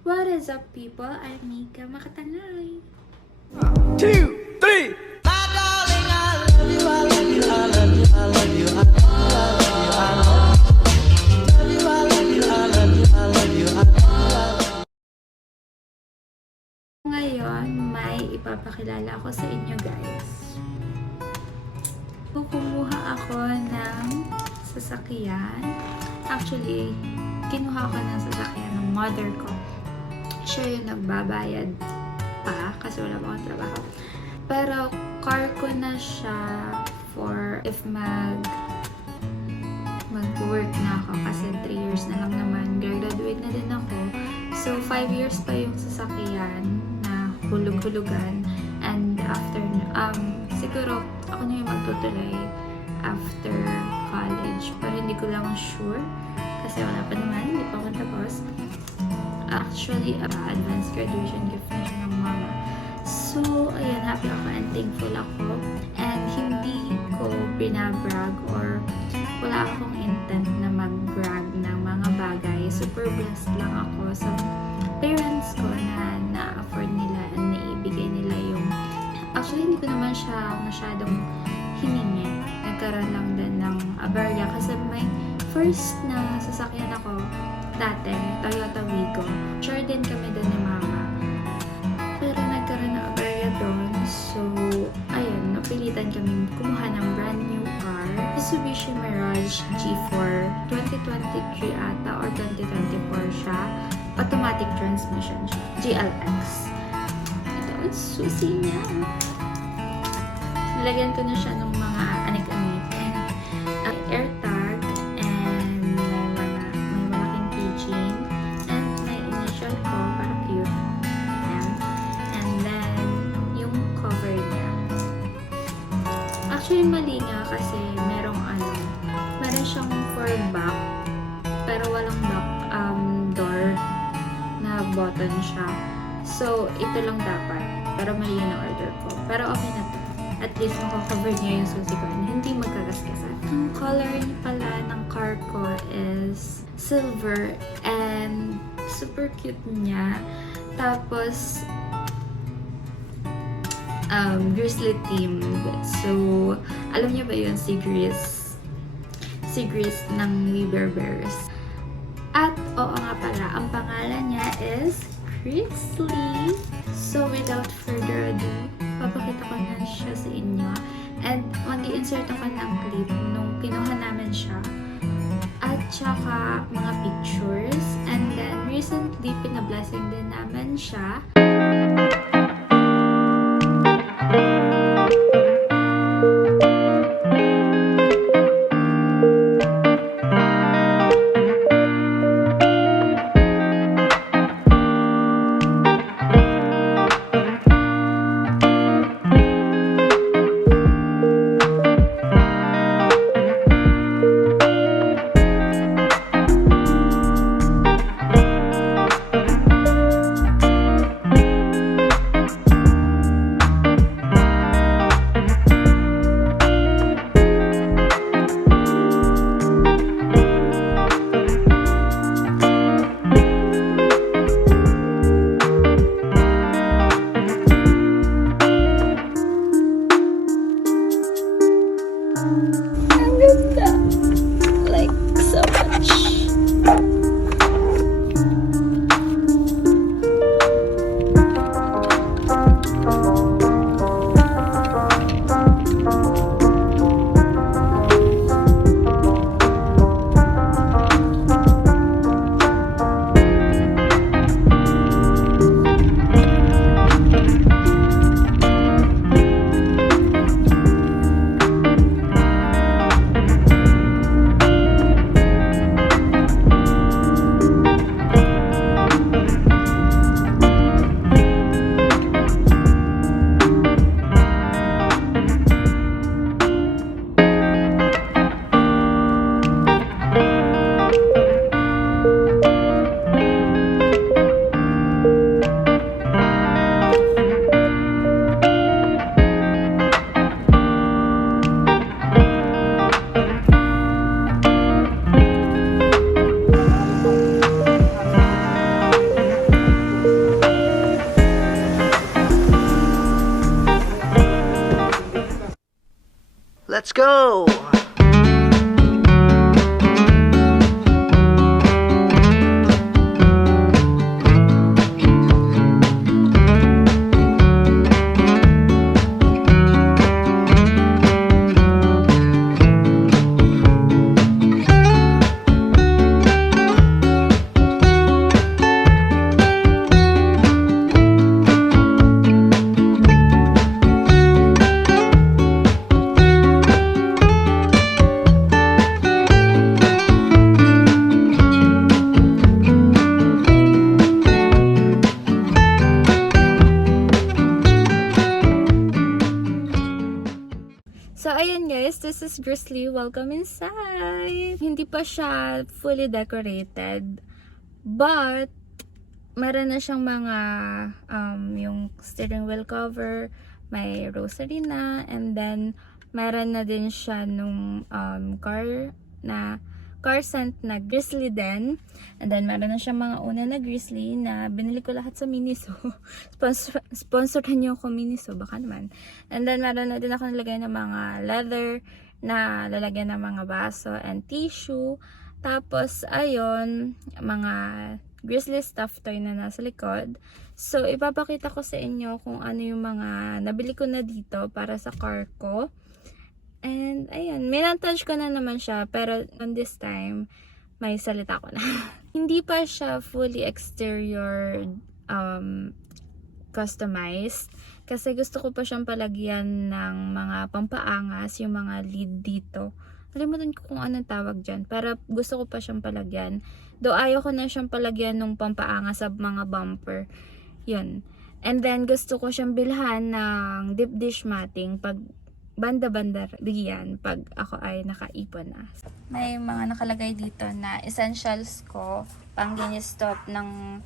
What is up, people? I'm Mika Makatangay. 2, 3. Ngayon, may ipapakilala ako sa inyo, guys. Kumuha ako ng sasakyan. Actually, kinuha ko ng sasakyan ng mother ko. Siya yung nagbabayad pa kasi wala pa akong trabaho. Pero car ko na siya for if mag-work na ako kasi 3 years na lang naman. Graduate na din ako. So, 5 years pa yung sasakyan na hulug-hulugan. And after, siguro ako na yung magtutuloy after college. Pero hindi ko lang sure kasi wala pa naman, hindi pa ako tapos. Actually, advanced graduation gift na siya ng mama. So, ayan, happy ako and thankful ako. And hindi ko binabrag or wala akong intent na mag-brag ng mga bagay. Super blessed lang ako sa parents ko na na-afford nila and naibigay nila yung... Actually, hindi ko naman siya masyadong hiningi. Nagkaroon lang din ng aberya kasi may first na sasakyan ako dati, Toyota Wigo. Sure din kami doon ni mama. Pero nagkaroon ng aberya doon. So, ayun, napilitan kami kumuha ng brand new car. Mitsubishi Mirage G4. 2023 ata or 2024 siya. Automatic transmission siya. GLX. Ito ang susi niya. Nilagyan ko na siya ng mga anik-anik. Air tag and may malaking keychain and may initial ko para cute. Ayan. And then yung cover niya. Actually mali nga kasi meron siyang for back pero walang back door na button siya. So ito lang dapat. Pero mali yun ang order ko. Pero okay na to. At least makakover niya yung susi ko and hindi magkagaskasan. Ang color pala ng car ko is silver and super cute niya. Tapos, grizzly themed. So, alam niyo ba yun si Grizz ng We Bare Bears. At, oo nga pala, ang pangalan niya is Grizzly. So, without further ado, papakita ko na siya sa inyo. And mag-i-insert ako ng clip nung kinuha namin siya. At saka mga pictures. And then recently, pinablessing din namin siya. Let's go! So, ayan guys, this is Grizzly. Welcome inside! Hindi pa siya fully decorated, but meron na siyang mga, yung steering wheel cover, may rosary na, and then, meron na din siya nung car scent na Grizzly din. And then, meron na siyang mga una na Grizzly na binili ko lahat sa Miniso. Sponsoran niyo ako Miniso, baka naman. And then, meron na din ako nilagay ng mga leather na lalagyan ng mga baso and tissue. Tapos, ayun, mga Grizzly stuffed toy na nasa likod. So, ipapakita ko sa inyo kung ano yung mga nabili ko na dito para sa car ko. And, ayan, minatouch ko na naman siya, pero on this time, may salita ko na. Hindi pa siya fully exterior customized, kasi gusto ko pa siyang palagyan ng mga pampaangas, yung mga lid dito. Nalimutan ko kung anong tawag dyan, pero gusto ko pa siyang palagyan. Though ayaw ko na siyang palagyan ng pampaangas sa mga bumper. Yun. And then, gusto ko siyang bilhan ng deep dish matting pag banda-banda diyan pag ako ay nakaipon na. May mga nakalagay dito na essentials ko pang stop ng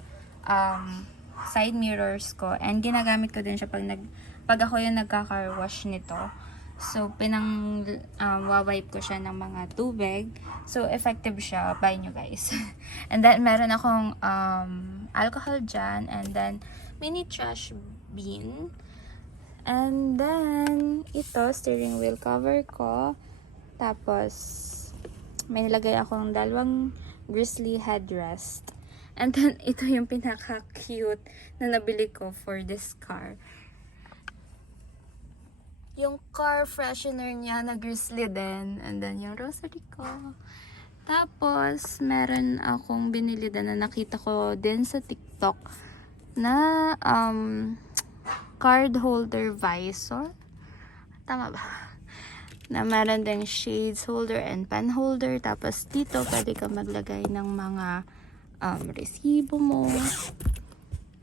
side mirrors ko, and ginagamit ko din siya pag ako yung nagka-car wash nito. So wawipe ko siya ng mga tubig. So effective siya, buy nyo guys. And then meron akong alcohol dyan, and then mini trash bin. And then, ito, steering wheel cover ko. Tapos, may nilagay akong dalawang Grizzly headrest. And then, ito yung pinaka-cute na nabili ko for this car. Yung car freshener niya na Grizzly din. And then, yung rosary ko. Tapos, meron akong binili din na nakita ko din sa TikTok na, card holder visor. Tama ba? Na meron ding shades holder and pen holder. Tapos dito pwede ka maglagay ng mga resibo mo.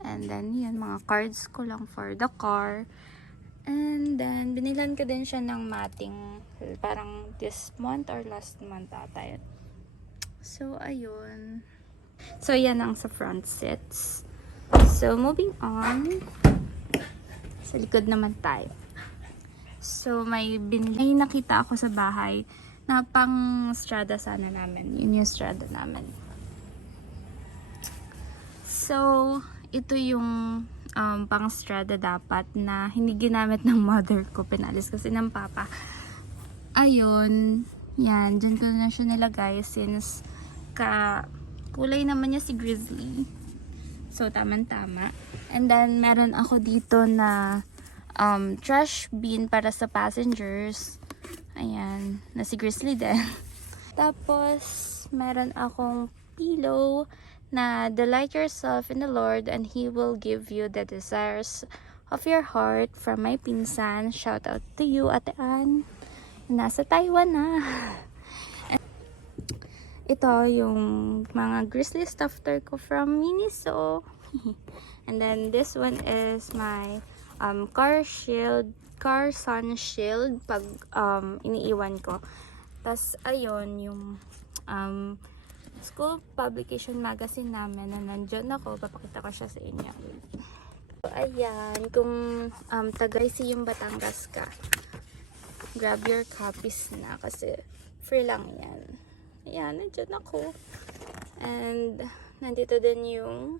And then yan, mga cards ko lang for the car. And then binilan ko din siya ng matting parang this month or last month ata yun. So ayun. So yan ang sa front seats. So moving on. Sa likod naman tayo. So, may nakita ako sa bahay na pang strada sana namin. Yun yung strada namin. So, ito yung pang strada dapat na hindi ginamit ng mother ko. Pinalis kasi ng papa. Ayun. Yan. Diyan ko na siya nilagay since kulay naman niya si Grizzly. So, tama-tama. And then, meron ako dito na trash bin para sa passengers. Ayan. Na si Grizzly din. Tapos, meron akong pillow na delight yourself in the Lord and He will give you the desires of your heart from my pinsan. Shout out to you, Ate Ann. Nasa Taiwan na. Ito yung mga Grizzly stuffed toy ko from Miniso. And then this one is my car sun shield pag iniiwan ko. Tas ayun yung school publication magazine namin na nandiyan ako. Papakita ko siya sa inyo. So, ayan, kung Tagaytay yung Batangas ka, grab your copies na kasi free lang yan. Ayan, nandiyan ako. And nandito din yung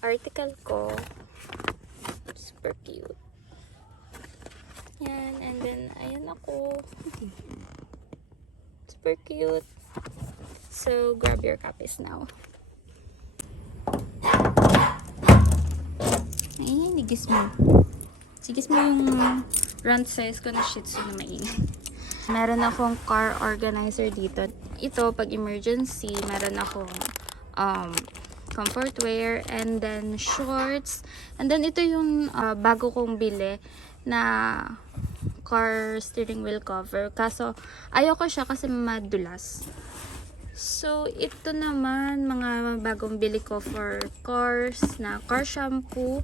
article ko. Super cute. Yan, and then, ayan ako. Super cute. So, grab your copies now. Ay, nigis mo. Sigis mo yung runt size ko na Shih Tzu na maingay. Meron akong car organizer dito. Ito, pag emergency, meron akong comfort wear, and then shorts. And then, ito yung bago kong bili na car steering wheel cover. Kaso, ayoko siya kasi madulas. So, ito naman, mga bagong bili ko for cars na car shampoo,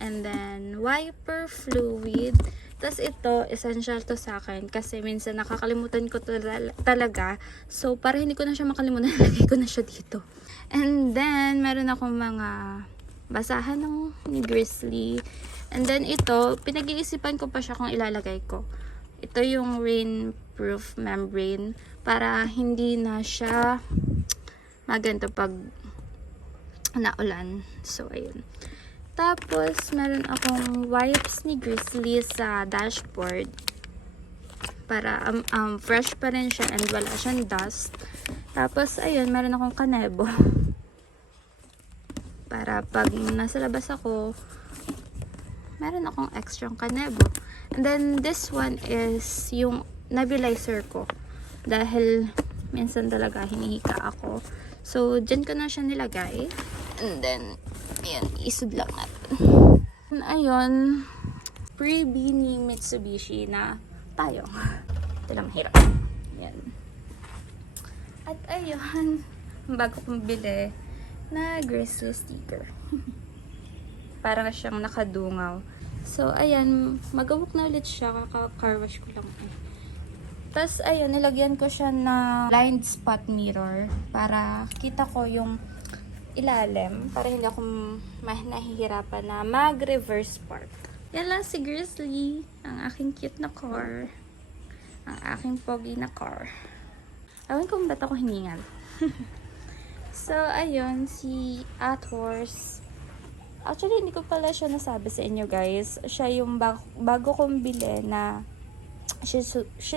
and then wiper fluid. Tapos ito, essential to sa akin kasi minsan nakakalimutan ko talaga. So, para hindi ko na siya makalimutan, lagay ko na siya dito. And then, meron akong mga basahan ni Grizzly. And then ito, pinag-iisipan ko pa siya kung ilalagay ko. Ito yung rainproof membrane para hindi na siya maganto pag naulan. So, ayun. Tapos, meron akong wipes ni Grizzly sa dashboard para fresh pa rin siya and wala siyang dust. Tapos, ayun, meron akong kanebo para pag nasa labas ako, meron akong extra kanebo. And then, this one is yung nebulizer ko. Dahil, minsan talaga hinihika ako. So, dyan ko na siya nilagay. And then, ayan, isod lang natin. And ayun, freebie ni Mitsubishi na tayo. Ito lang mahirap. Ayan. At ayun, bago kong bili na Grizzly sticker. Parang siyang nakadungaw. So, ayan, magawak na ulit siya. Kaka-car wash ko lang. Tapos, ayun, nilagyan ko siya na blind spot mirror para kita ko yung ilalim. Para hindi ako nahihirapan na mag-reverse park. Yan lang si Grizzly. Ang aking cute na car. Ang aking pogi na car. Awan kung ba't ako hiningal. So, ayun, si Athors. Actually, hindi ko pala siya nasabi sa inyo, guys. Siya yung bago kong bili na Shih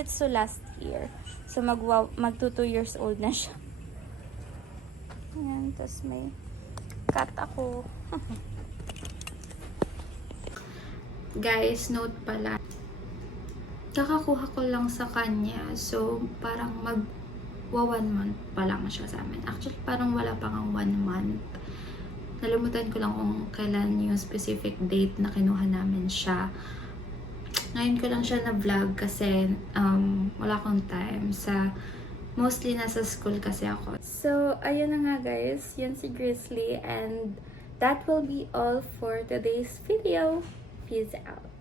Tzu last year. So, mag 2 years old na siya. Ayan, tapos may cat ako. Guys, note pala. Kakakuha ko lang sa kanya. So, parang magwa 1 month pa lang siya sa amin. Actually, parang wala pa kang 1 month. Nalimutan ko lang kung kailan yung specific date na kinuha namin siya. Ngayon ko lang siya na-vlog kasi wala akong time. Mostly nasa school kasi ako. So, ayun na nga guys. Yan si Grizzly. And that will be all for today's video. Peace out.